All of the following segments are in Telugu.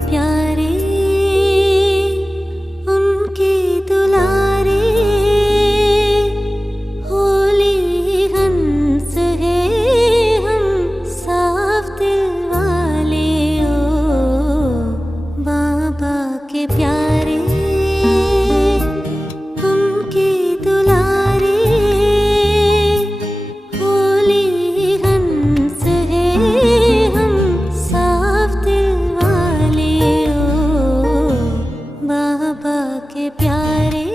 प्यारे उनके दुलारे होली हंस है हम साफ दिल वाले ओ बाबा के प्यारे उनके दुलारे होली हंस है हम साफ दिल वाले ओ बाबा के प्यारे।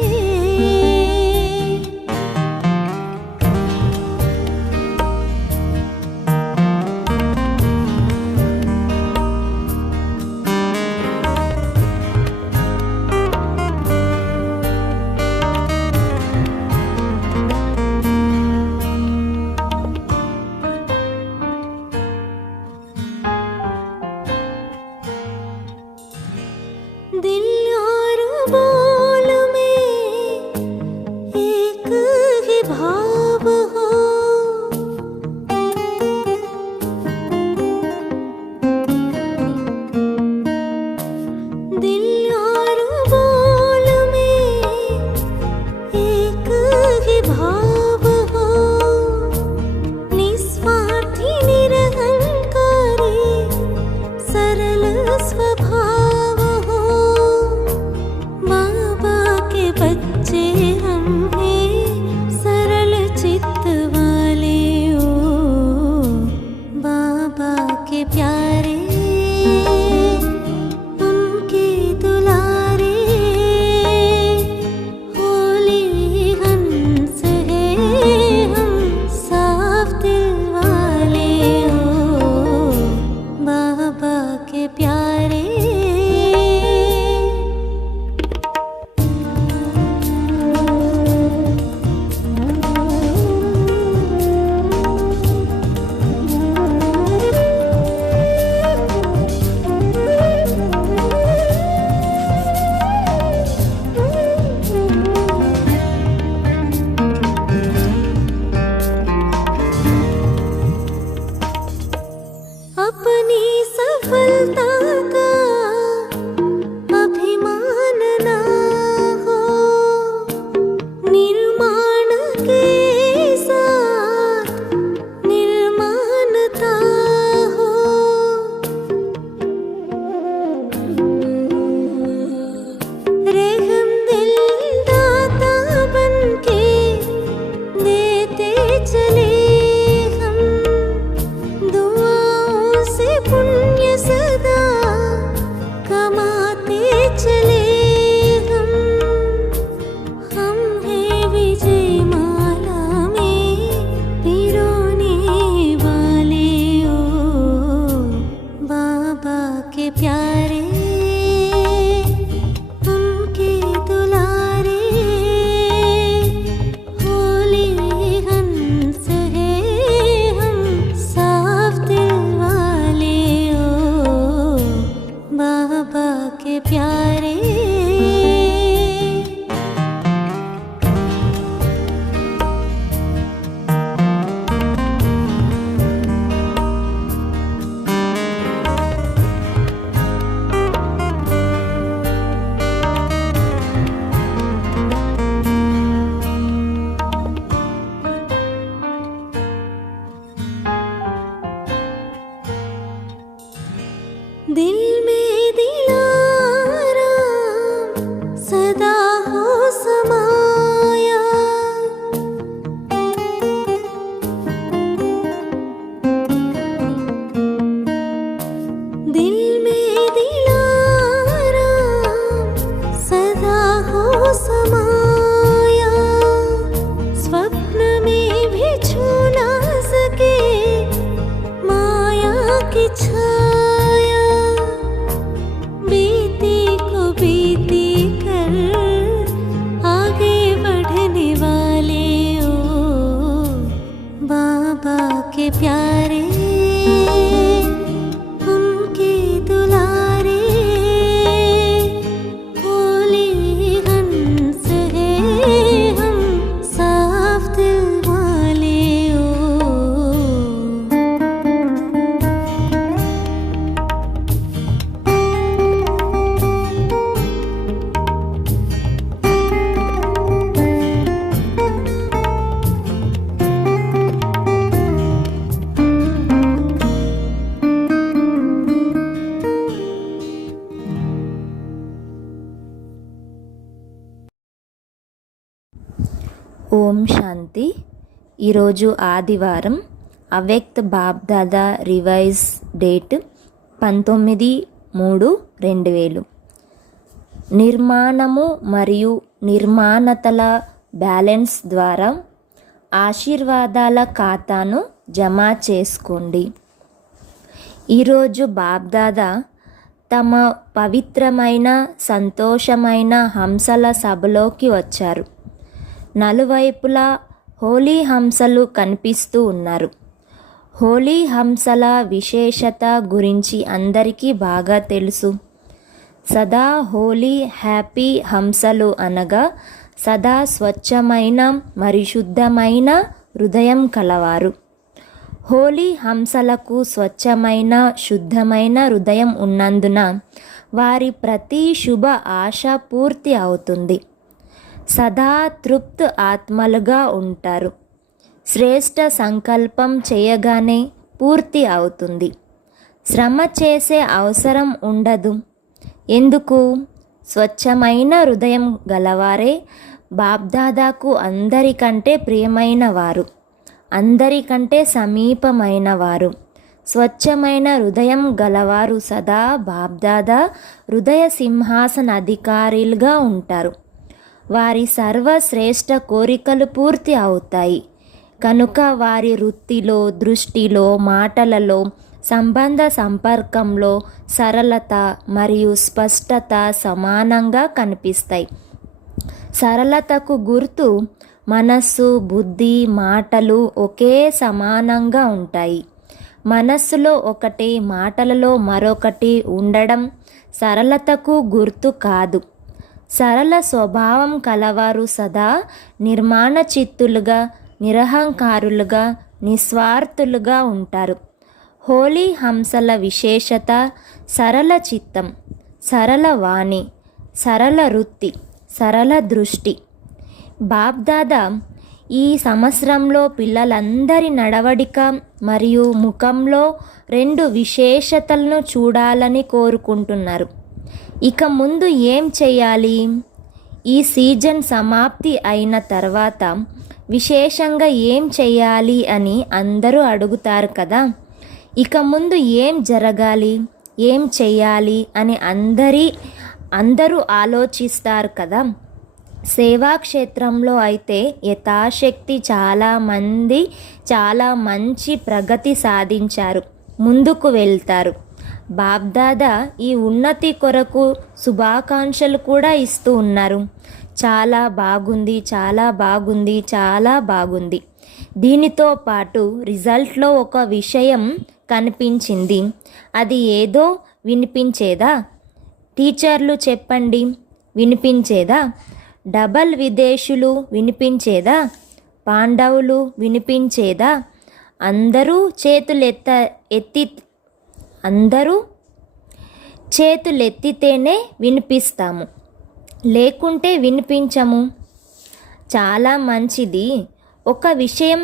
दिल और बोल में एक ही भाव हो, दिल और बोल में एक ही भाव हो, निस्वार्थी निरहंकारी सरल स्वभाव हो, बच्चे हम हैं सरल चित्त वाले ओ बाबा के प्यारे उनके दुलारे होली हंस है हम साफ दिल वाले ओ बाबा के प्यारे। अपनी सफलता का अभिमान ना हो, निर्माण के साथ निर्माणता हो, रहम दिल दाता बनके देते चले हम, दुआओं से पुण्य सदा कमाते चले हम हैं विजय माला में पिरोने वाले ओ बाबा के प्यारे उनके दुलारे होली हंस है हम साफ दिल वाले ओ बाबा के प्यारे। दिल में दिलारा सदा हो समाया, दिल में दिलारा सदा हो समाया, स्वप्न में भी छू ना सके माया की छाया, बीती को बीती कर आगे बढ़ने वाले ओ बाबा के प्यारे उनके दुलारे होली हंस है हम साफ दिल वाले ओ శాంతి. ఈరోజు ఆదివారం. అవ్యక్త బాబ్దాదా రివైజ్ డేట్ 19/3/2000. నిర్మాణము మరియు నిర్మాణతల బ్యాలెన్స్ ద్వారా ఆశీర్వాదాల ఖాతాను జమ చేసుకోండి. ఈరోజు బాబ్దాదా తమ పవిత్రమైన సంతోషమైన హంసల సభలోకి వచ్చారు. నలువైపులా హోలీ హంసలు కనిపిస్తూ ఉన్నారు. హోలీ హంసల విశేషత గురించి అందరికీ బాగా తెలుసు. సదా హోలీ హ్యాపీ హంసలు అనగా సదా స్వచ్ఛమైన మరియు శుద్ధమైన హృదయం కలవారు. హోలీ హంసలకు స్వచ్ఛమైన శుద్ధమైన హృదయం ఉన్నందున వారి ప్రతి శుభ ఆశ పూర్తి అవుతుంది. సదా తృప్త ఆత్మలుగా ఉంటారు. శ్రేష్ఠ సంకల్పం చేయగానే పూర్తి అవుతుంది. శ్రమ చేసే అవసరం ఉండదు. ఎందుకు? స్వచ్ఛమైన హృదయం గలవారే బాబ్దాదాకు అందరికంటే ప్రియమైన వారు, అందరికంటే సమీపమైన వారు. స్వచ్ఛమైన హృదయం గలవారు సదా బాబ్దాదా హృదయ సింహాసన అధికారులుగా ఉంటారు. వారి సర్వశ్రేష్ఠ కోరికలు పూర్తి అవుతాయి కనుక వారి వృత్తిలో, దృష్టిలో, మాటలలో, సంబంధ సంపర్కంలో సరళత మరియు స్పష్టత సమానంగా కనిపిస్తాయి. సరళతకు గుర్తు మనస్సు, బుద్ధి, మాటలు ఒకే సమానంగా ఉంటాయి. మనస్సులో ఒకటి, మాటలలో మరొకటి ఉండడం సరళతకు గుర్తు కాదు. సరళ స్వభావం కలవారు సదా నిర్మాణ చిత్తులుగా, నిరహంకారులుగా, నిస్వార్థులుగా ఉంటారు. హోలీ హంసల విశేషత సరళ చిత్తం, సరళ వాణి, సరళ వృత్తి, సరళ దృష్టి. బాబ్దాదా ఈ సంవత్సరంలో పిల్లలందరి నడవడిక మరియు ముఖంలో 2 విశేషతలను చూడాలని కోరుకుంటున్నారు. ఇక ముందు ఏం చేయాలి? ఈ సీజన్ సమాప్తి అయిన తర్వాత విశేషంగా ఏం చేయాలి అని అందరూ అడుగుతారు కదా. ఇక ముందు ఏం జరగాలి, ఏం చేయాలి అని అందరూ ఆలోచిస్తారు కదా. సేవాక్షేత్రంలో అయితే యథాశక్తి చాలా మంచి ప్రగతి సాధించారు, ముందుకు వెళ్తారు. బాబ్దాదా ఈ ఉన్నతి కొరకు శుభాకాంక్షలు కూడా ఇస్తూ ఉన్నారు. చాలా బాగుంది, చాలా బాగుంది, చాలా బాగుంది. దీనితో పాటు రిజల్ట్లో ఒక విషయం కనిపించింది. అది ఏదో వినిపించేదా? టీచర్లు చెప్పండి, వినిపించేదా? డబల్ విదేశీయులు వినిపించేదా? పాండవులు వినిపించేదా? అందరూ చేతులెత్తితేనే వినిపిస్తాము, లేకుంటే వినిపించము. చాలా మంచిది. ఒక విషయం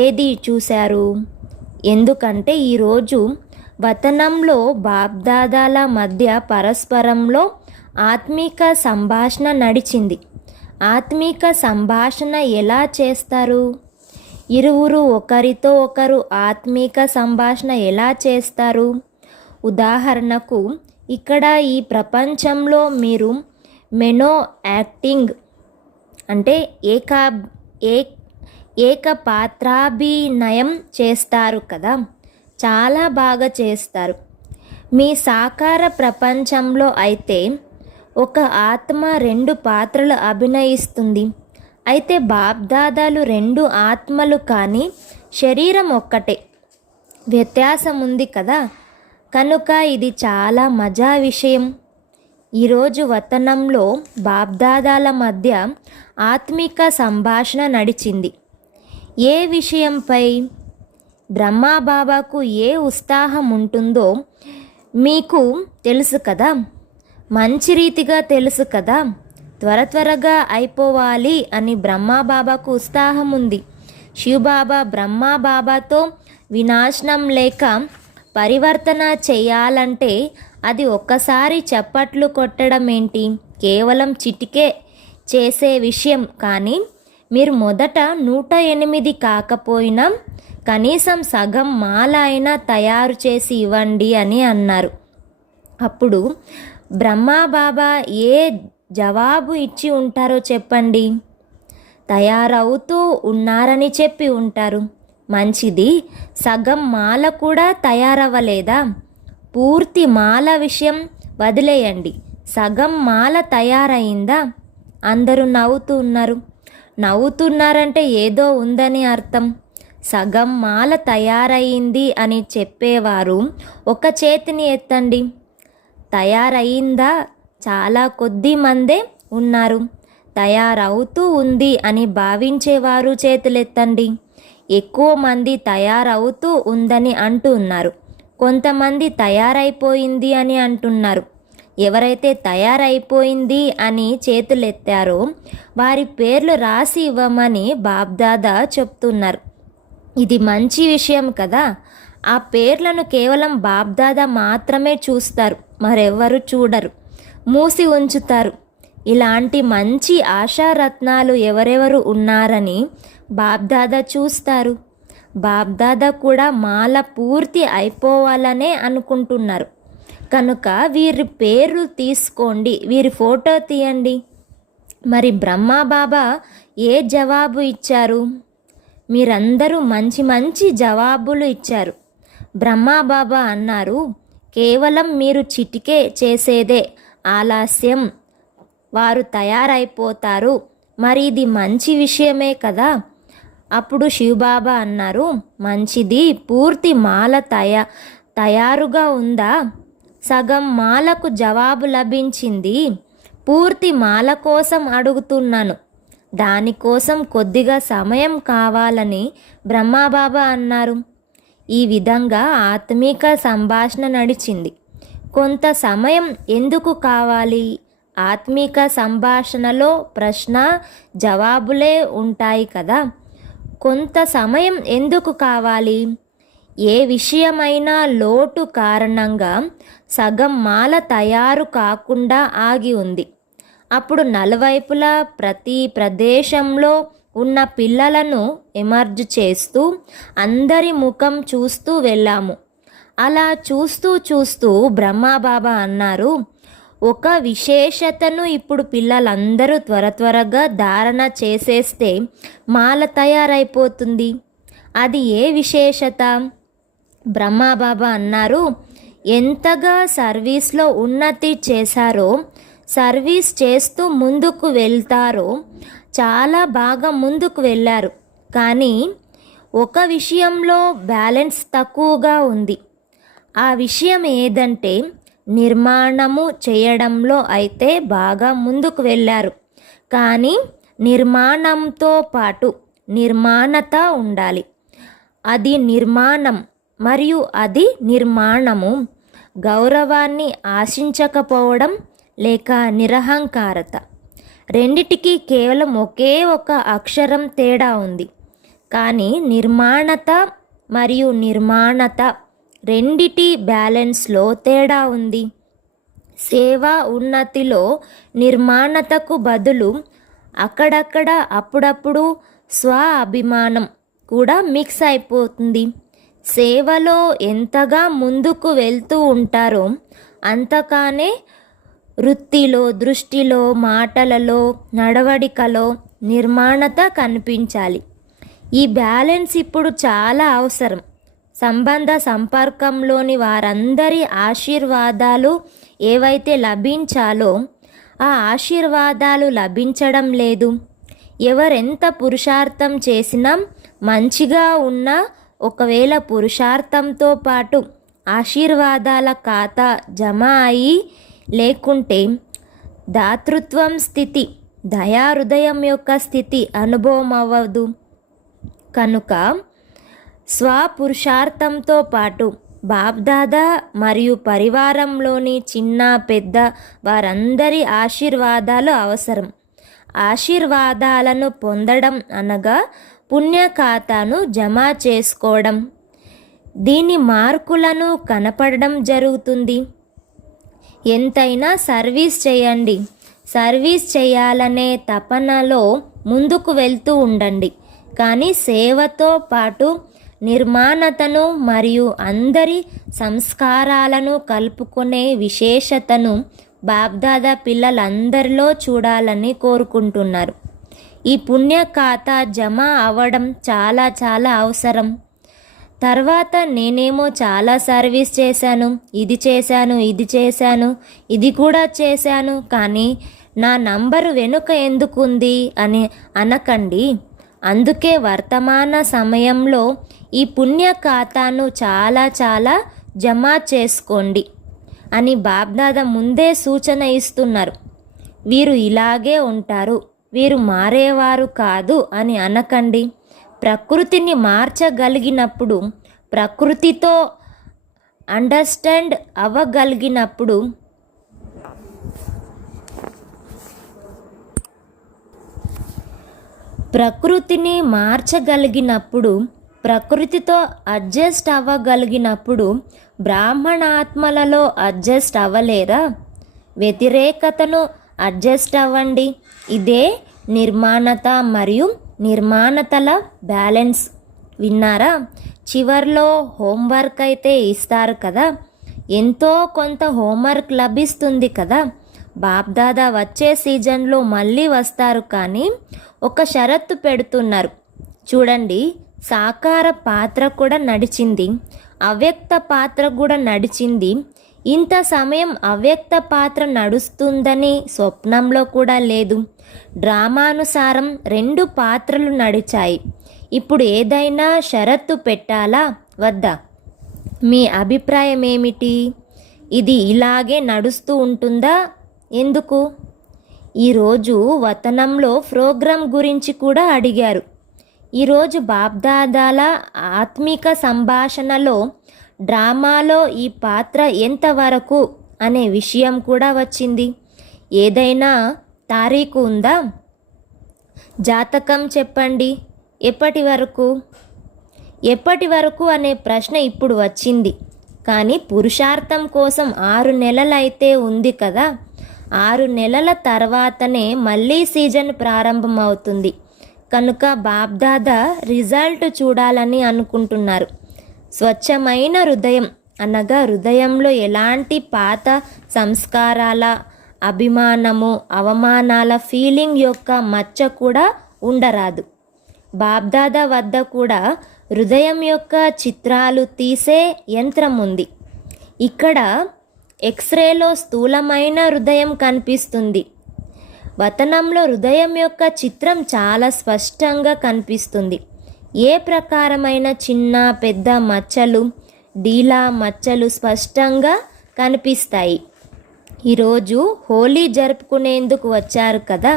ఏది చూశారు? ఎందుకంటే ఈరోజు వతనంలో బాబ్దాదాల మధ్య పరస్పరంలో ఆత్మీక సంభాషణ నడిచింది. ఆత్మీక సంభాషణ ఎలా చేస్తారు? ఇరువురు ఒకరితో ఒకరు ఆత్మీక సంభాషణ ఎలా చేస్తారు? ఉదాహరణకు ఇక్కడ ఈ ప్రపంచంలో మీరు మెనో యాక్టింగ్ అంటే ఏకపాత్రాభినయం చేస్తారు కదా, చాలా బాగా చేస్తారు. మీ సాకార ప్రపంచంలో అయితే ఒక ఆత్మ 2 పాత్రలు అభినయిస్తుంది. అయితే బాబ్దాదాలు 2 ఆత్మలు కానీ శరీరం ఒక్కటే. వ్యత్యాసం ఉంది కదా. కనుక ఇది చాలా మజా విషయం. ఈరోజు వతనంలో బాబ్దాదాల మధ్య ఆత్మిక సంభాషణ నడిచింది. ఏ విషయంపై? బ్రహ్మాబాబాకు ఏ ఉత్సాహం ఉంటుందో మీకు తెలుసు కదా, మంచి రీతిగా తెలుసు కదా. త్వరగా అయిపోవాలి అని బ్రహ్మాబాబాకు ఉత్సాహం ఉంది. శివబాబా బ్రహ్మాబాబాతో వినాశనం లేక పరివర్తన చేయాలంటే అది ఒక్కసారి చప్పట్లు కొట్టడం ఏంటి, కేవలం చిటికే చేసే విషయం. కానీ మీరు మొదట 108 కాకపోయినా కనీసం సగం మాల అయినా తయారు చేసి ఇవ్వండి అని అన్నారు. అప్పుడు బ్రహ్మాబాబా ఏ జవాబు ఇచ్చి ఉంటారో చెప్పండి. తయారవుతూ ఉన్నారని చెప్పి ఉంటారు. మంచిది, సగం మాల కూడా తయారవ్వలేదా? పూర్తి మాల విషయం వదిలేయండి, సగం మాల తయారైందా? అందరూ నవ్వుతున్నారంటే ఏదో ఉందని అర్థం. సగం మాల తయారయింది అని చెప్పేవారు ఒక చేతిని ఎత్తండి. తయారయిందా? చాలా కొద్ది మందే ఉన్నారు. తయారవుతూ ఉంది అని భావించేవారు చేతులెత్తండి. ఎక్కువ మంది తయారవుతూ ఉందని అంటున్నారు. కొంతమంది తయారైపోయింది అని అంటున్నారు. ఎవరైతే తయారైపోయింది అని చేతులెత్తారో వారి పేర్లు రాసి ఇవ్వమని బాబ్దాదా చెప్తున్నారు. ఇది మంచి విషయం కదా. ఆ పేర్లను కేవలం బాబ్దాదా మాత్రమే చూస్తారు, మరెవ్వరు చూడరు, మూసి ఉంచుతారు. ఇలాంటి మంచి ఆశారత్నాలు ఎవరెవరు ఉన్నారని బాబ్దాదా చూస్తారు. బాబ్దాదా కూడా మాల పూర్తి అయిపోవాలనే అనుకుంటున్నారు. కనుక వీరి పేర్లు తీసుకోండి, వీరి ఫోటో తీయండి. మరి బ్రహ్మాబాబా ఏ జవాబు ఇచ్చారు? మీరందరూ మంచి మంచి జవాబులు ఇచ్చారు. బ్రహ్మాబాబా అన్నారు, కేవలం మీరు చిటికే చేసేదే ఆలస్యం, వారు తయారైపోతారు. మరి ఇది మంచి విషయమే కదా. అప్పుడు శివబాబా అన్నారు, మంచిది, పూర్తి మాల తయారుగా ఉందా? సగం మాలకు జవాబు లభించింది. పూర్తి మాల కోసం అడుగుతున్నాను. దానికోసం కొద్దిగా సమయం కావాలని బ్రహ్మాబాబా అన్నారు. ఈ విధంగా ఆత్మిక సంభాషణ నడిచింది. కొంత సమయం ఎందుకు కావాలి? ఆత్మిక సంభాషణలో ప్రశ్న జవాబులే ఉంటాయి కదా. కొంత సమయం ఎందుకు కావాలి? ఏ విషయమైనా లోటు కారణంగా సగం మాల తయారు కాకుండా ఆగి ఉంది. అప్పుడు నలువైపులా ప్రతి ప్రదేశంలో ఉన్న పిల్లలను ఎమర్జ్ చేస్తూ అందరి ముఖం చూస్తూ వెళ్ళాము. అలా చూస్తూ చూస్తూ బ్రహ్మాబాబా అన్నారు, ఒక విశేషతను ఇప్పుడు పిల్లలందరూ త్వరగా ధారణ చేసేస్తే మాల తయారైపోతుంది. అది ఏ విశేషత? బ్రహ్మాబాబా అన్నారు, ఎంతగా సర్వీస్లో ఉన్నతి చేశారో, సర్వీస్ చేస్తూ ముందుకు వెళ్తారో చాలా బాగా ముందుకు వెళ్ళారు. కానీ ఒక విషయంలో బ్యాలెన్స్ తక్కువగా ఉంది. ఆ విషయం ఏదంటే నిర్మాణము చేయడంలో అయితే బాగా ముందుకు వెళ్ళారు. కానీ నిర్మాణంతో పాటు నిర్మాణత ఉండాలి. అది నిర్మాణం మరియు అది నిర్మాణము. గౌరవాన్ని ఆశించకపోవడం లేక నిరహంకారత, రెండిటికి కేవలం ఒకే ఒక అక్షరం తేడా ఉంది. కానీ నిర్మాణత మరియు నిర్మాణత రెండిటి బ్యాలెన్స్లో తేడా ఉంది. సేవా ఉన్నతిలో నిర్మాణతకు బదులు అక్కడక్కడ అప్పుడప్పుడు స్వ అభిమానం కూడా మిక్స్ అయిపోతుంది. సేవలో ఎంతగా ముందుకు వెళ్తూ ఉంటారో అంతగానే వృత్తిలో, దృష్టిలో, మాటలలో, నడవడికలో నిర్మాణత కనిపించాలి. ఈ బ్యాలెన్స్ ఇప్పుడు చాలా అవసరం. సంబంధ సంపర్కంలోని వారందరి ఆశీర్వాదాలు ఏవైతే లభించాలో ఆ ఆశీర్వాదాలు లభించడం లేదు. ఎవరెంత పురుషార్థం చేసినా మంచిగా ఉన్నా ఒకవేళ పురుషార్థంతో పాటు ఆశీర్వాదాల ఖాతా జమ అయి లేకుంటే దాతృత్వం స్థితి, దయాహృదయం యొక్క స్థితి అనుభవం అవ్వదు. కనుక స్వపురుషార్థంతో పాటు బాబ్దాదా మరియు పరివారంలోని చిన్న పెద్ద వారందరి ఆశీర్వాదాలు అవసరం. ఆశీర్వాదాలను పొందడం అనగా పుణ్య ఖాతాను జమ చేసుకోవడం. దీని మార్కులను కనపడడం జరుగుతుంది. ఎంతైనా సర్వీస్ చేయండి. సర్వీస్ చేయాలనే తపనలో ముందుకు వెళ్తూ ఉండండి. కానీ సేవతో పాటు నిర్మాణతను మరియు అందరి సంస్కారాలను కలుపుకునే విశేషతను బాబ్దాదా పిల్లలందరిలో చూడాలని కోరుకుంటున్నారు. ఈ పుణ్య ఖాతా జమ అవ్వడం చాలా చాలా అవసరం. తర్వాత నేనేమో చాలా సర్వీస్ చేశాను, ఇది చేశాను, ఇది కూడా చేశాను, కానీ నా నంబరు వెనుక ఎందుకుంది అని అనకండి. అందుకే వర్తమాన సమయంలో ఈ పుణ్య ఖాతాను చాలా చాలా జమ చేసుకోండి అని బాబ్దాదా ముందే సూచన ఇస్తున్నారు. వీరు ఇలాగే ఉంటారు, వీరు మారేవారు కాదు అని అనకండి. ప్రకృతిని మార్చగలిగినప్పుడు, ప్రకృతితో అండర్స్టాండ్ అవ్వగలిగినప్పుడు ప్రకృతిని మార్చగలిగినప్పుడు, ప్రకృతితో అడ్జస్ట్ అవ్వగలిగినప్పుడు బ్రాహ్మణాత్మలలో అడ్జస్ట్ అవ్వలేరా? వ్యతిరేకతను అడ్జస్ట్ అవ్వండి. ఇదే నిర్మాణత మరియు నిర్మాణతల బ్యాలెన్స్. విన్నారా? చివర్లో హోంవర్క్ అయితే ఇస్తారు కదా, ఎంతో కొంత హోంవర్క్ లభిస్తుంది కదా. బాబ్దాదా వచ్చే సీజన్లో మళ్ళీ వస్తారు, కానీ ఒక షరత్తు పెడుతున్నారు. చూడండి, సాకార పాత్ర కూడా నడిచింది, అవ్యక్త పాత్ర కూడా నడిచింది. ఇంత సమయం అవ్యక్త పాత్ర నడుస్తుందని స్వప్నంలో కూడా లేదు. డ్రామానుసారం 2 పాత్రలు నడిచాయి. ఇప్పుడు ఏదైనా షరత్తు పెట్టాలా వద్దా? మీ అభిప్రాయం ఏమిటి? ఇది ఇలాగే నడుస్తూ ఉంటుందా? ఎందుకు? ఈరోజు వతనంలో ప్రోగ్రాం గురించి కూడా అడిగారు. ఈరోజు బాబ్దాదాల ఆత్మిక సంభాషణలో డ్రామాలో ఈ పాత్ర ఎంతవరకు అనే విషయం కూడా వచ్చింది. ఏదైనా తారీఖు ఉందా? జాతకం చెప్పండి. ఎప్పటి వరకు అనే ప్రశ్న ఇప్పుడు వచ్చింది. కానీ పురుషార్థం కోసం 6 నెలలైతే ఉంది కదా. 6 నెలల తర్వాతనే మళ్ళీ సీజన్ ప్రారంభమవుతుంది. కనుక బాబ్దాదా రిజల్ట్ చూడాలని అనుకుంటున్నారు. స్వచ్ఛమైన హృదయం అనగా హృదయంలో ఎలాంటి పాత సంస్కారాల, అభిమానము, అవమానాల ఫీలింగ్ యొక్క మచ్చ కూడా ఉండరాదు. బాబ్దాదా వద్ద కూడా హృదయం యొక్క చిత్రాలు తీసే యంత్రం ఉంది. ఇక్కడ ఎక్స్రేలో స్థూలమైన హృదయం కనిపిస్తుంది. వతనంలో హృదయం యొక్క చిత్రం చాలా స్పష్టంగా కనిపిస్తుంది. ఏ ప్రకారమైన చిన్న పెద్ద మచ్చలు, డీలా మచ్చలు స్పష్టంగా కనిపిస్తాయి. ఈరోజు హోలీ జరుపుకునేందుకు వచ్చారు కదా.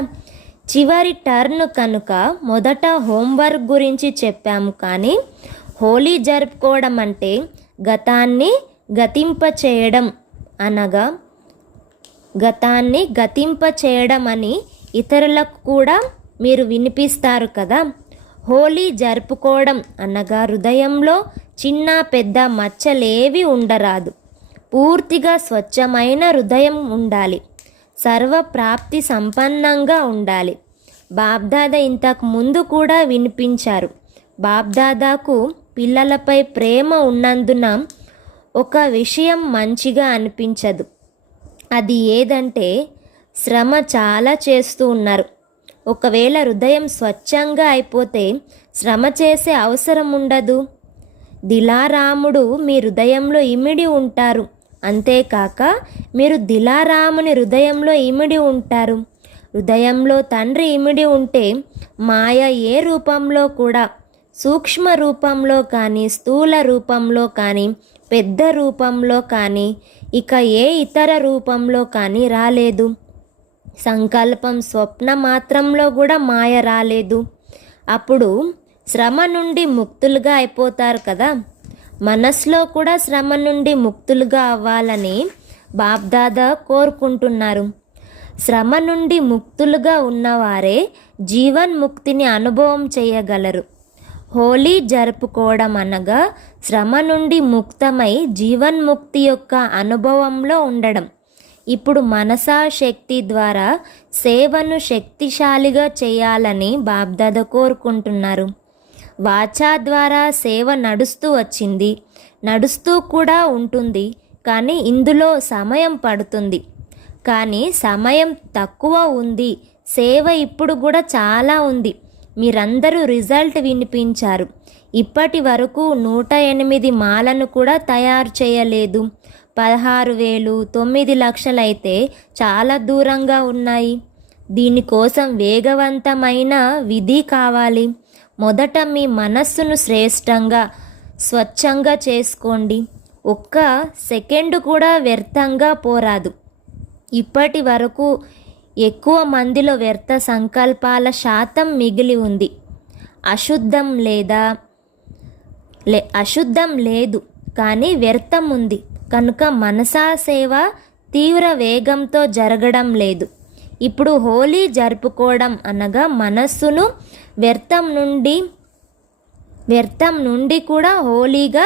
చివరి టర్న్ కనుక మొదట హోంవర్క్ గురించి చెప్పాము, కానీ హోలీ జరుపుకోవడం అంటే గతాన్ని గతింపచేయడం, అనగా గతాన్ని గతింపచేయడం అని ఇతరులకు కూడా మీరు వినిపిస్తారు కదా. హోలీ జరుపుకోవడం అనగా హృదయంలో చిన్న పెద్ద మచ్చలేవి ఉండరాదు. పూర్తిగా స్వచ్ఛమైన హృదయం ఉండాలి. సర్వప్రాప్తి సంపన్నంగా ఉండాలి. బాబ్దాదా ఇంతకు ముందు కూడా వినిపించారు. బాబ్దాదాకు పిల్లలపై ప్రేమ ఉన్నందున ఒక విషయం మంచిగా అనిపించదు. అది ఏదంటే శ్రమ చాలా చేస్తూ ఉన్నారు. ఒకవేళ హృదయం స్వచ్ఛంగా అయిపోతే శ్రమ చేసే అవసరం ఉండదు. దిలారాముడు మీ హృదయంలో ఇమిడి ఉంటారు. అంతేకాక మీరు దిలారాముని హృదయంలో ఇమిడి ఉంటారు. హృదయంలో తండ్రి ఇమిడి ఉంటే మాయ ఏ రూపంలో కూడా, సూక్ష్మ రూపంలో కానీ, స్థూల రూపంలో కానీ, పెద్ద రూపంలో కానీ, ఇక ఏ ఇతర రూపంలో కానీ రాలేదు. సంకల్పం స్వప్న మాత్రంలో కూడా మాయ రాలేదు. అప్పుడు శ్రమ నుండి ముక్తులుగా అయిపోతారు కదా. మనసులో కూడా శ్రమ నుండి ముక్తులుగా అవ్వాలని బాబ్దాదా కోరుకుంటున్నారు. శ్రమ నుండి ముక్తులుగా ఉన్నవారే జీవన్ముక్తిని అనుభవం చేయగలరు. హోలీ జరుపుకోవడం అనగా శ్రమ నుండి ముక్తమై జీవన్ముక్తి యొక్క అనుభవంలో ఉండడం. ఇప్పుడు మనసా శక్తి ద్వారా సేవను శక్తిశాలిగా చేయాలని బాబ్దాదా కోరుకుంటున్నారు. వాచా ద్వారా సేవ నడుస్తూ వచ్చింది, నడుస్తూ కూడా ఉంటుంది. కానీ ఇందులో సమయం పడుతుంది. కానీ సమయం తక్కువ ఉంది, సేవ ఇప్పుడు కూడా చాలా ఉంది. మీరందరూ రిజల్ట్ వినిపించారు. ఇప్పటి వరకు 108 మాలను కూడా తయారు చేయలేదు. 16,000, 9 లక్షలైతే చాలా దూరంగా ఉన్నాయి. దీనికోసం వేగవంతమైన విధి కావాలి. మొదట మీ మనస్సును శ్రేష్టంగా స్వచ్ఛంగా చేసుకోండి. ఒక్క సెకండు కూడా వ్యర్థంగా పోరాదు. ఇప్పటి వరకు ఎక్కువ మందిలో వ్యర్థ సంకల్పాల శాతం మిగిలి ఉంది. అశుద్ధం లేదు, కానీ వ్యర్థం ఉంది. కనుక మనసా సేవ తీవ్ర వేగంతో జరగడం లేదు. ఇప్పుడు హోలీ జరుపుకోవడం అనగా మనస్సును వ్యర్థం నుండి కూడా హోలీగా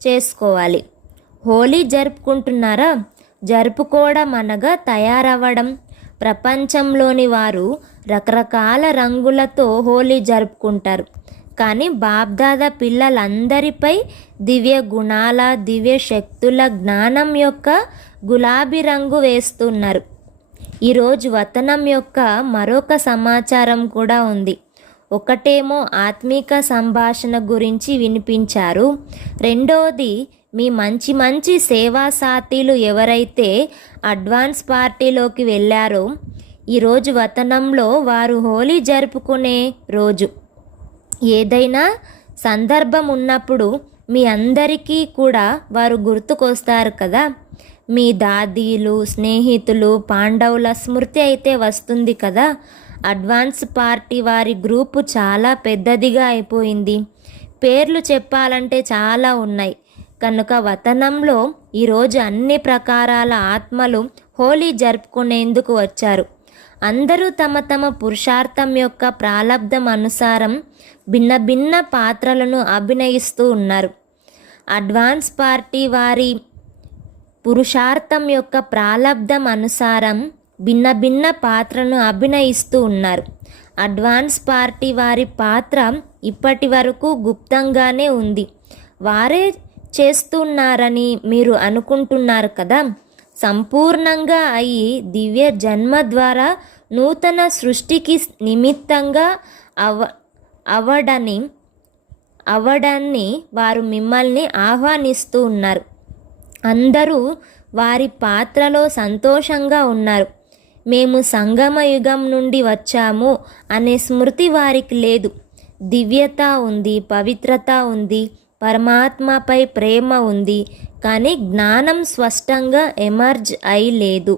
చేసుకోవాలి. హోలీ జరుపుకుంటున్నారా? జరుపుకోవడం అనగా తయారవ్వడం. ప్రపంచంలోని వారు రకరకాల రంగులతో హోలీ జరుపుకుంటారు. కానీ బాబ్దాదా పిల్లలందరిపై దివ్య గుణాల, దివ్య శక్తుల జ్ఞానం యొక్క గులాబీ రంగు వేస్తున్నారు. ఈరోజు వతనం యొక్క మరొక సమాచారం కూడా ఉంది. ఒకటేమో ఆత్మీక సంభాషణ గురించి వినిపించారు. రెండోది, మీ మంచి మంచి సేవా సాథీలు ఎవరైతే అడ్వాన్స్ పార్టీలోకి వెళ్ళారో ఈరోజు వతనంలో వారు హోలీ జరుపుకునే రోజు. ఏదైనా సందర్భం ఉన్నప్పుడు మీ అందరికీ కూడా వారు గుర్తుకొస్తారు కదా. మీ దాదీలు, స్నేహితులు, పాండవుల స్మృతి అయితే వస్తుంది కదా. అడ్వాన్స్ పార్టీ వారి గ్రూపు చాలా పెద్దదిగా అయిపోయింది. పేర్లు చెప్పాలంటే చాలా ఉన్నాయి. కనుక వతనంలో ఈరోజు అన్ని ప్రకారాల ఆత్మలు హోలీ జరుపుకునేందుకు వచ్చారు. అందరూ తమ తమ పురుషార్థం యొక్క ప్రాలబ్ధం అనుసారం భిన్న భిన్న పాత్రలను అభినయిస్తూ ఉన్నారు. అడ్వాన్స్ పార్టీ వారి పురుషార్థం యొక్క ప్రాలబ్ధం అనుసారం భిన్న భిన్న పాత్రను అభినయిస్తూ ఉన్నారు. అడ్వాన్స్ పార్టీ వారి పాత్ర ఇప్పటి వరకు గుప్తంగానే ఉంది. వారే చేస్తున్నారని మీరు అనుకుంటున్నారు కదా. సంపూర్ణంగా అయి దివ్య జన్మ ద్వారా నూతన సృష్టికి నిమిత్తంగా అవడాన్ని వారు మిమ్మల్ని ఆహ్వానిస్తూ ఉన్నారు. అందరూ వారి పాత్రలో సంతోషంగా ఉన్నారు. మేము సంగమ యుగం నుండి వచ్చాము అనే స్మృతి వారికి లేదు. దివ్యత ఉంది, పవిత్రత ఉంది, పరమాత్మపై ప్రేమ ఉంది. కానీ జ్ఞానం స్పష్టంగా ఎమర్జ్ అయి లేదు.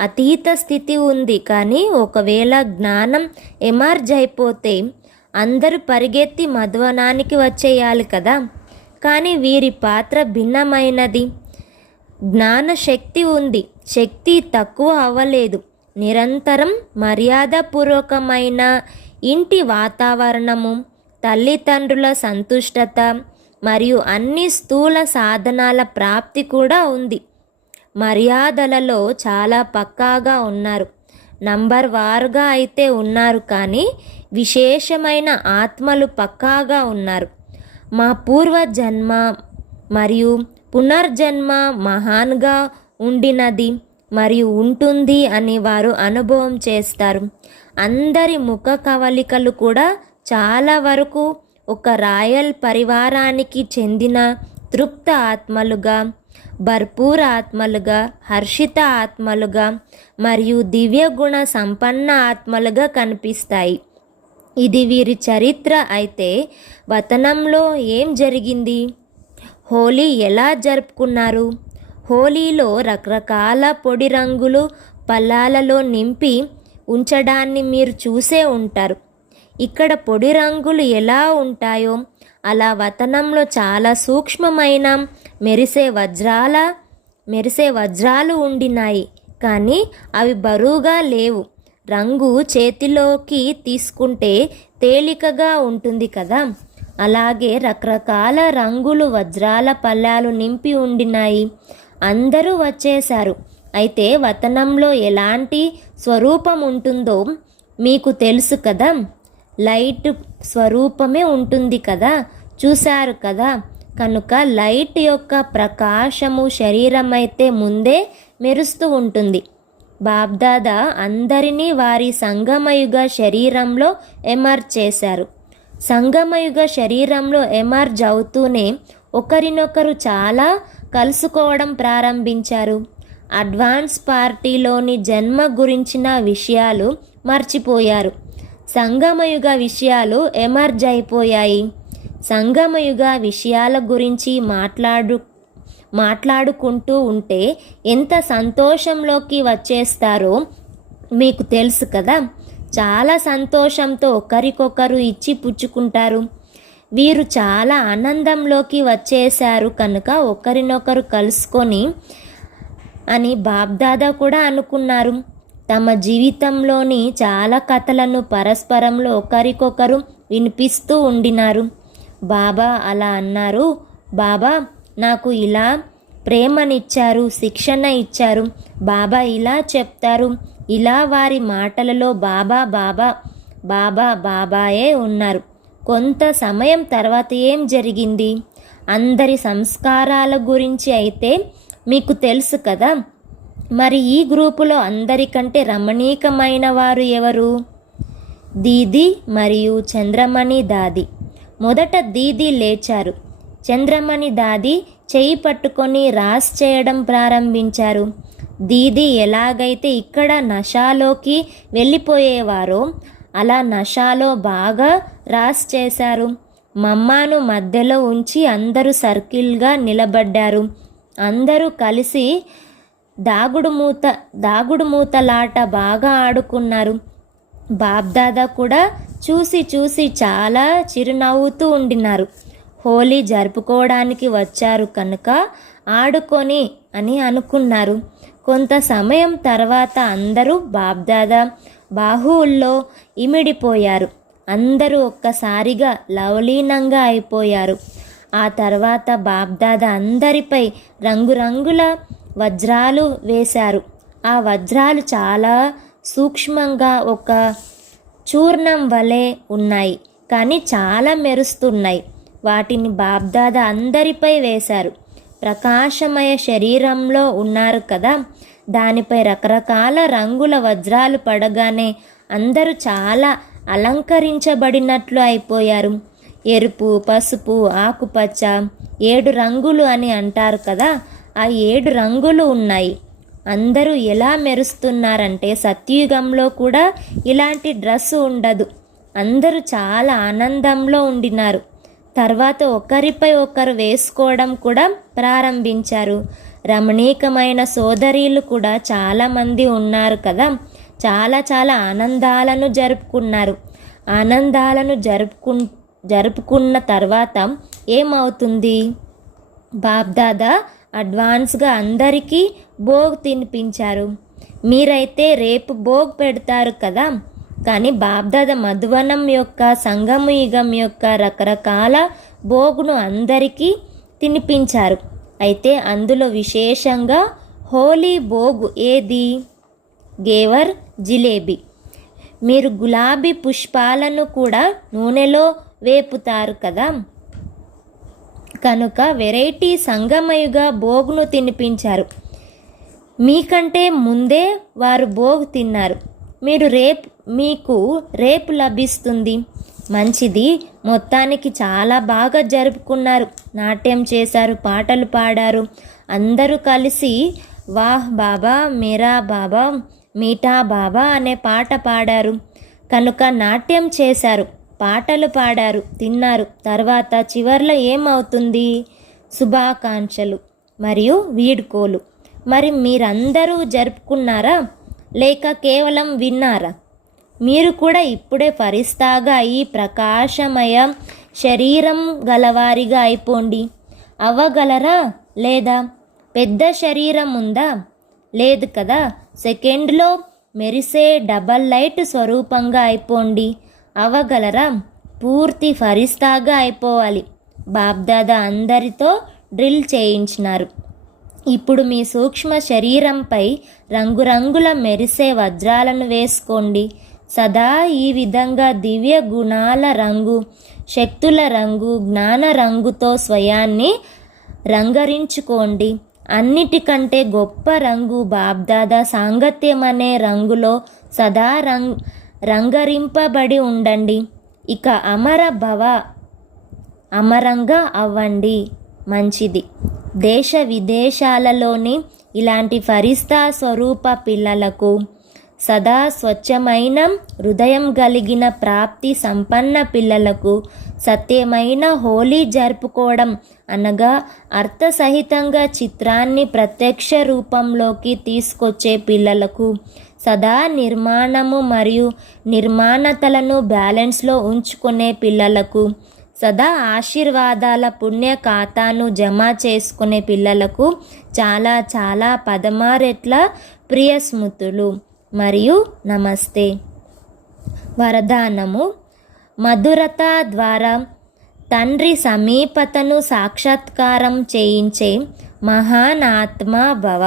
అతీత స్థితి ఉంది. కానీ ఒకవేళ జ్ఞానం ఎమర్జ్ అయిపోతే అందరూ పరిగెత్తి మధ్వనానికి వచ్చేయాలి కదా. కానీ వీరి పాత్ర భిన్నమైనది. జ్ఞాన శక్తి ఉంది, శక్తి తక్కువ అవ్వలేదు. నిరంతరం మర్యాదపూర్వకమైన ఇంటి వాతావరణము, తల్లిదండ్రుల సంతుష్టత మరియు అన్ని స్థూల సాధనాల ప్రాప్తి కూడా ఉంది. మర్యాదలలో చాలా పక్కాగా ఉన్నారు. నంబర్ వారుగా అయితే ఉన్నారు, కానీ విశేషమైన ఆత్మలు పక్కాగా ఉన్నారు. మా పూర్వజన్మ మరియు పునర్జన్మ మహాన్గా ఉండినది మరియు ఉంటుంది అని వారు అనుభవం చేస్తారు. అందరి ముఖ కవలికలు కూడా చాలా వరకు ఒక రాయల్ పరివారానికి చెందిన తృప్త ఆత్మలుగా, భర్పూర ఆత్మలుగా, హర్షిత ఆత్మలుగా మరియు దివ్యగుణ సంపన్న ఆత్మలుగా కనిపిస్తాయి. ఇది వీరి చరిత్ర. అయితే వతనంలో ఏం జరిగింది? హోలీ ఎలా జరుపుకున్నారు? హోలీలో రకరకాల పొడి రంగులు పళ్ళాలలో నింపి ఉంచడాన్ని మీరు చూసే ఉంటారు. ఇక్కడ పొడి రంగులు ఎలా ఉంటాయో అలా వతనంలో చాలా సూక్ష్మమైన మెరిసే వజ్రాలు ఉండినాయి. కానీ అవి బరువుగా లేవు. రంగు చేతిలోకి తీసుకుంటే తేలికగా ఉంటుంది కదా. అలాగే రకరకాల రంగులు వజ్రాల పళ్ళాలు నింపి ఉండినాయి. అందరూ వచ్చేశారు. అయితే వతనంలో ఎలాంటి స్వరూపం ఉంటుందో మీకు తెలుసు కదా. లైట్ స్వరూపమే ఉంటుంది కదా, చూశారు కదా. కనుక లైట్ యొక్క ప్రకాశము శరీరం అయితే ముందే మెరుస్తూ ఉంటుంది. బాబ్దాదా అందరినీ వారి సంగమయుగ శరీరంలో ఎమర్జ్ చేశారు. సంగమయుగ శరీరంలో ఎమర్జ్ అవుతూనే ఒకరినొకరు చాలా కలుసుకోవడం ప్రారంభించారు. అడ్వాన్స్ పార్టీలోని జన్మ గురించిన విషయాలు మర్చిపోయారు. సంగమయుగ విషయాలు ఎమర్జ్ అయిపోయాయి. సంగమయుగ విషయాల గురించి మాట్లాడుకుంటూ ఉంటే ఎంత సంతోషంలోకి వచ్చేస్తారో మీకు తెలుసు కదా. చాలా సంతోషంతో ఒకరికొకరు ఇచ్చి పుచ్చుకుంటారు. వీరు చాలా ఆనందంలోకి వచ్చేశారు కనుక ఒకరినొకరు కలుసుకొని అని బాబ్దాదా కూడా అనుకున్నారు. తమ జీవితంలోని చాలా కథలను పరస్పరంలో ఒకరికొకరు వినిపిస్తూ ఉండినారు. బాబా అలా అన్నారు, బాబా నాకు ఇలా ప్రేమనిచ్చారు, శిక్షణ ఇచ్చారు. బాబా ఇలా చెప్తారు. ఇలా వారి మాటలలో బాబా బాబా బాబా బాబాయే ఉన్నారు. కొంత సమయం తర్వాత ఏం జరిగింది? అందరి సంస్కారాల గురించి అయితే మీకు తెలుసు కదా. మరి ఈ గ్రూపులో అందరికంటే రమణీకమైన వారు ఎవరు? దీదీ మరియు చంద్రమణి దాది. మొదట దీదీ లేచారు. చంద్రమణి దాది చేయి పట్టుకొని రాస్ చేయడం ప్రారంభించారు. దీదీ ఎలాగైతే ఇక్కడ నషాలోకి వెళ్ళిపోయేవారో అలా నషాలో బాగా రాస్ చేశారు. మమ్మాను మధ్యలో ఉంచి అందరూ సర్కిల్గా నిలబడ్డారు. అందరూ కలిసి దాగుడు మూతలాట బాగా ఆడుకున్నారు. బాబ్దాదా కూడా చూసి చాలా చిరునవ్వుతూ ఉండినారు. హోలీ జరుపుకోవడానికి వచ్చారు కనుక ఆడుకొని అని అనుకున్నారు. కొంత సమయం తర్వాత అందరూ బాబ్దాదా బాహువుల్లో ఇమిడిపోయారు. అందరూ ఒక్కసారిగా లవలీనంగా అయిపోయారు. ఆ తర్వాత బాబ్దాదా అందరిపై రంగురంగుల వజ్రాలు వేశారు. ఆ వజ్రాలు చాలా సూక్ష్మంగా ఒక చూర్ణం వలె ఉన్నాయి, కానీ చాలా మెరుస్తున్నాయి. వాటిని బాబ్దాదా అందరిపై వేశారు. ప్రకాశమయ శరీరంలో ఉన్నారు కదా, దానిపై రకరకాల రంగుల వజ్రాలు పడగానే అందరూ చాలా అలంకరించబడినట్లు అయిపోయారు. ఎరుపు, పసుపు, ఆకుపచ్చ 7 రంగులు అని అంటారు కదా, ఆ 7 రంగులు ఉన్నాయి. అందరూ ఎలా మెరుస్తున్నారంటే సత్యుగంలో కూడా ఇలాంటి డ్రెస్సు ఉండదు. అందరూ చాలా ఆనందంలో ఉండినారు. తర్వాత ఒకరిపై ఒకరు వేసుకోవడం కూడా ప్రారంభించారు. రమణీకమైన సోదరీలు కూడా చాలామంది ఉన్నారు కదా. చాలా ఆనందాలను జరుపుకున్నారు. ఆనందాలను జరుపుకున్న తర్వాత ఏమవుతుంది? బాబ్దాదా అడ్వాన్స్గా అందరికీ భోగ్ తినిపించారు. మీరైతే రేపు భోగ్ పెడతారు కదా, కానీ బాబ్దాదా మధువనం యొక్క సంగమయుగం యొక్క రకరకాల భోగును అందరికీ తినిపించారు. అయితే అందులో విశేషంగా హోలీ భోగు ఏది? గేవర్ జిలేబీ. మీరు గులాబీ పుష్పాలను కూడా నూనెలో వేపుతారు కదా, కనుక వెరైటీ సంగమయుగ భోగును తినిపించారు. మీకంటే ముందే వారు భోగు తిన్నారు. మీకు రేపు లభిస్తుంది. మంచిది. మొత్తానికి చాలా బాగా జరుపుకున్నారు. నాట్యం చేశారు, పాటలు పాడారు. అందరూ కలిసి వాహ్ బాబా మేరా బాబా మీఠా బాబా అనే పాట పాడారు. కనుక నాట్యం చేశారు, పాటలు పాడారు, తిన్నారు. తర్వాత చివర్లో ఏమవుతుంది? శుభాకాంక్షలు మరియు వీడ్కోలు. మరి మీరందరూ జరుపుకున్నారా లేక కేవలం విన్నారా? మీరు కూడా ఇప్పుడే ఫరిస్తాగా ఈ ప్రకాశమయ శరీరం గలవారిగా అయిపోండి. అవ్వగలరా? లేదా పెద్ద శరీరం ఉందా? లేదు కదా. సెకండ్లో మెరిసే డబల్ లైట్ స్వరూపంగా అయిపోండి. అవ్వగలరా? పూర్తి ఫరిస్తాగా అయిపోవాలి. బాబ్దాదా అందరితో డ్రిల్ చేయించినారు. ఇప్పుడు మీ సూక్ష్మ శరీరంపై రంగురంగుల మెరిసే వజ్రాలను వేసుకోండి. సదా ఈ విధంగా దివ్య గుణాల రంగు, శక్తుల రంగు, జ్ఞాన రంగుతో స్వయాన్ని రంగరించుకోండి. అన్నిటికంటే గొప్ప రంగు బాబ్దాదా సాంగత్యం అనే రంగులో సదా రంగరింపబడి ఉండండి. ఇక అమర భవ, అమరంగా అవ్వండి. మంచిది. దేశ విదేశాలలోని ఇలాంటి ఫరిస్తా స్వరూప పిల్లలకు, సదా స్వచ్ఛమైన హృదయం కలిగిన ప్రాప్తి సంపన్న పిల్లలకు, సత్యమైన హోలీ జరుపుకోవడం అనగా అర్థసహితంగా చిత్రాన్ని ప్రత్యక్ష రూపంలోకి తీసుకొచ్చే పిల్లలకు, సదా నిర్మాణము మరియు నిర్మాణతలను బ్యాలెన్స్లో ఉంచుకునే పిల్లలకు, సదా ఆశీర్వాదాల పుణ్య ఖాతాను జమ చేసుకునే పిల్లలకు చాలా చాలా 16 రెట్ల ప్రియ స్మృతులు మరియు నమస్తే. వరదానము: మధురత ద్వారా తండ్రి సమీపతను సాక్షాత్కారం చేయించే మహాన్ ఆత్మ భవ.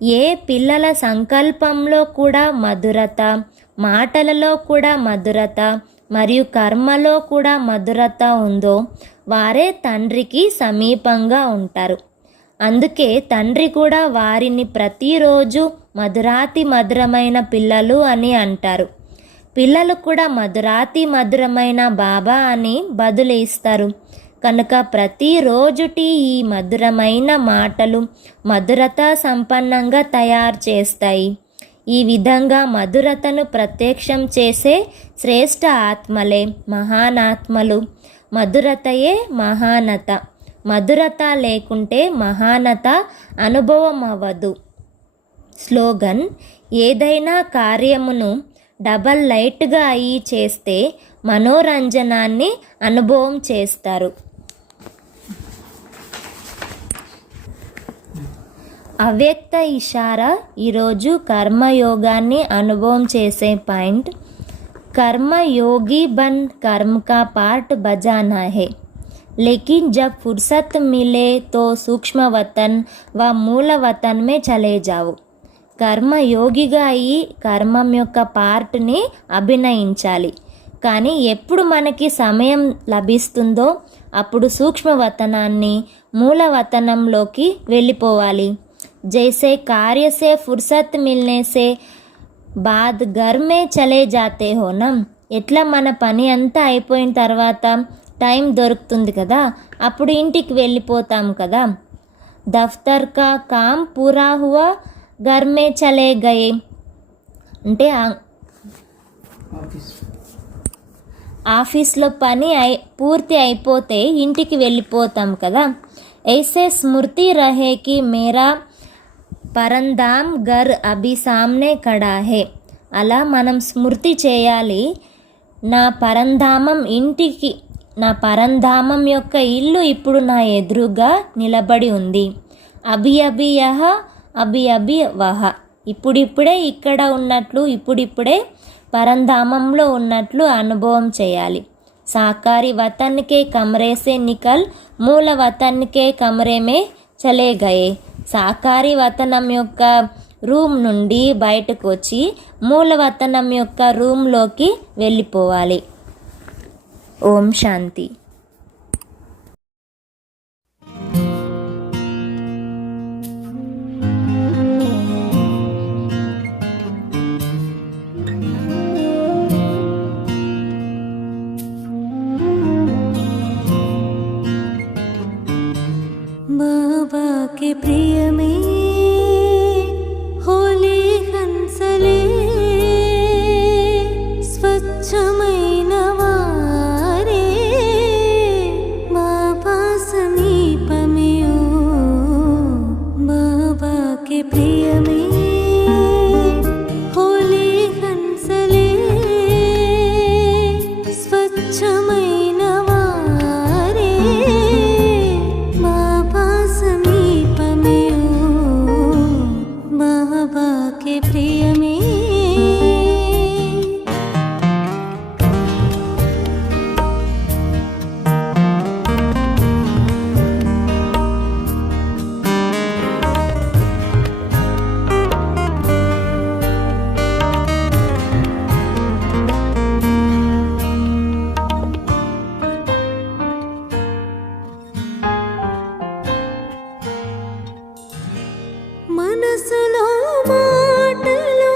ఏ పిల్లల సంకల్పంలో కూడా మధురత, మాటలలో కూడా మధురత మరియు కర్మలో కూడా మధురత ఉందో వారే తండ్రికి సమీపంగా ఉంటారు. అందుకే తండ్రి కూడా వారిని ప్రతిరోజు మధురాతి మధురమైన పిల్లలు అని అంటారు. పిల్లలు కూడా మధురాతి మధురమైన బాబా అని బదులు ఇస్తారు. కనుక ప్రతిరోజుటి ఈ మధురమైన మాటలు మధురత సంపన్నంగా తయారు చేస్తాయి. ఈ విధంగా మధురతను ప్రత్యక్షం చేసే శ్రేష్ఠ ఆత్మలే మహానాత్మలు. మధురతయే మహానత. మధురత లేకుంటే మహానత అనుభవం అవ్వదు. స్లోగన్: ఏదైనా కార్యమును డబల్ లైట్గా అయి చేస్తే మనోరంజనాన్ని అనుభవం చేస్తారు. అవ్యక్త ఇషారా. ఈరోజు కర్మయోగాన్ని అనుభవం చేసే పాయింట్: कर्मयोगी बन कर्म का पार्ट बजाना है, लेकिन जब फुर्सत मिले तो सूक्ष्म वतन व मूल वतन में चले जाओ. కర్మయోగిగా అయి కర్మం యొక్క పార్ట్ని అభినయించాలి. కానీ ఎప్పుడు మనకి సమయం లభిస్తుందో అప్పుడు సూక్ష్మవతనాన్ని మూలవతనంలోకి వెళ్ళిపోవాలి. జైసే కార్య సే ఫుర్సత్ మిల్నే సే బాద్ ఘర్ మే చలే జాతే హోనం. ఎట్లా మన పని అంతా అయిపోయిన తర్వాత టైం దొరుకుతుంది కదా, అప్పుడు ఇంటికి వెళ్ళిపోతాం కదా. దఫ్తర్ కా కామ్ పూరా హువా ఘర్ మే చలే గయే అంటే ఆఫీస్లో పని పూర్తి అయిపోతే ఇంటికి వెళ్ళిపోతాం కదా. ఐసే స్మృతి రహే కి మేరా పరంధామ్ ఘర్ అభి సామ్నే ఖడా హే. అలా మనం స్మృతి చేయాలి, నా పరంధామం యొక్క ఇల్లు ఇప్పుడు నా ఎదురుగా నిలబడి ఉంది. అభి అభి యహ అభి అభి వహ. ఇప్పుడిప్పుడే ఇక్కడ ఉన్నట్లు, ఇప్పుడిప్పుడే పరంధామంలో ఉన్నట్లు అనుభవం చేయాలి. సాకారి వతన్ కే కమరే సే నికల్ మూల వతన్ కే కమరే మే చలే గయే. సాకారి వతనం యొక్క రూమ్ నుండి బయటకు వచ్చి మూలవతనం యొక్క రూమ్లోకి వెళ్ళిపోవాలి. ఓం శాంతి. बाबा के प्रिय में होली हंसले स्वच्छమైన వారే बाबा समीपमेयो. बाबा के प्रिय में होली हंसले स्वच्छమైన వారే बाबा समीपमेयो. बाबा के प्रिय में మనసులో మాటలో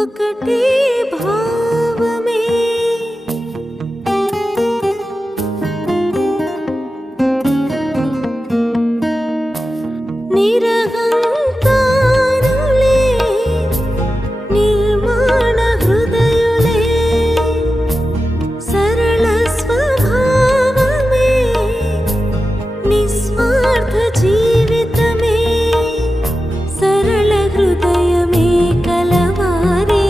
ఒకటే భావమే నిరహంకారులే నిర్మాణ హృదయులే సరళ స్వభావమే నిస్వార్థ జీవితమే సరళ హృదయమే కలవారే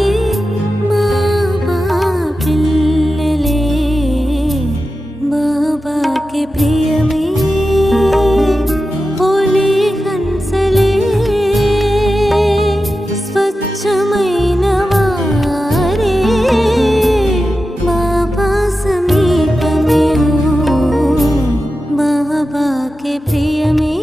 బాబా పిల్లలే బాబాకి ప్రియమే హోలీ హంసలే స్వచ్ఛమైన వారే బాబా సమీపమే బాబాకి ప్రియమే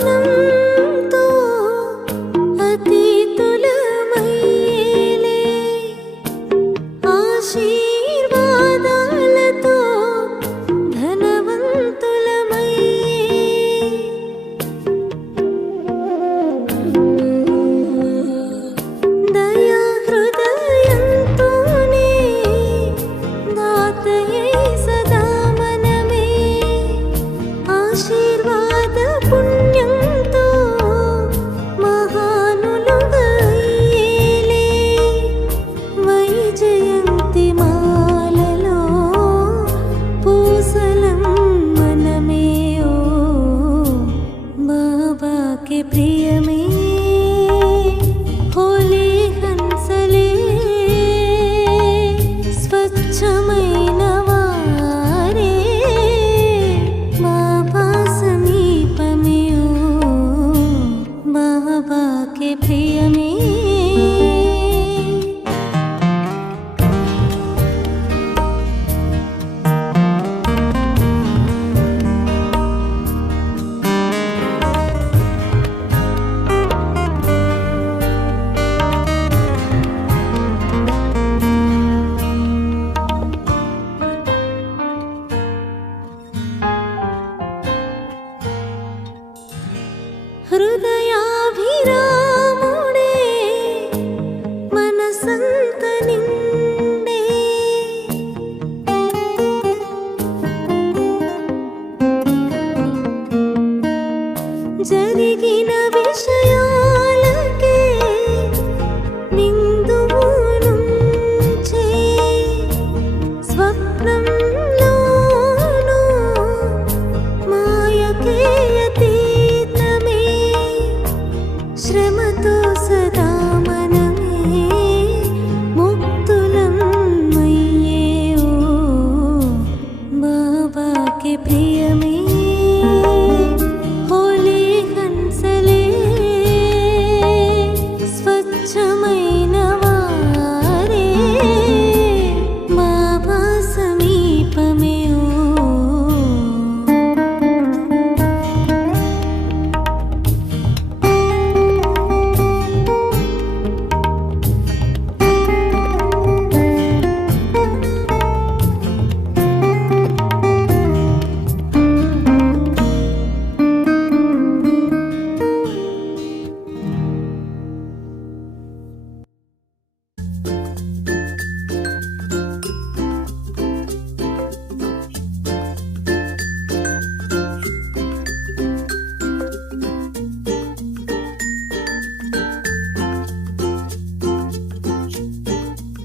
అభిమానంతో అతీతులమయ్యేలే ఆశీర్వాదాలతో ధనవంతులమయ్యే దయా హృదయంతోనే దాతయే సదా మనమే ఆశీర్వాద పుణ్యంతో మహానులుగా అయ్యేలే వైజయంతి మాలలో పూసలం మనమే ఓ బాబాకి ప్రియమే హోలీ హంసలే స్వచ్ఛమైన వారే బాబా సమీపమే బాబాకి ప్రియమే హృదయాభిరాముడే మనసంత నిండే జరిగిన విషయాలకే బిందువు నుంచే స్వప్నంలోనూ మాయకే అతీతమే శ్రమతో సదా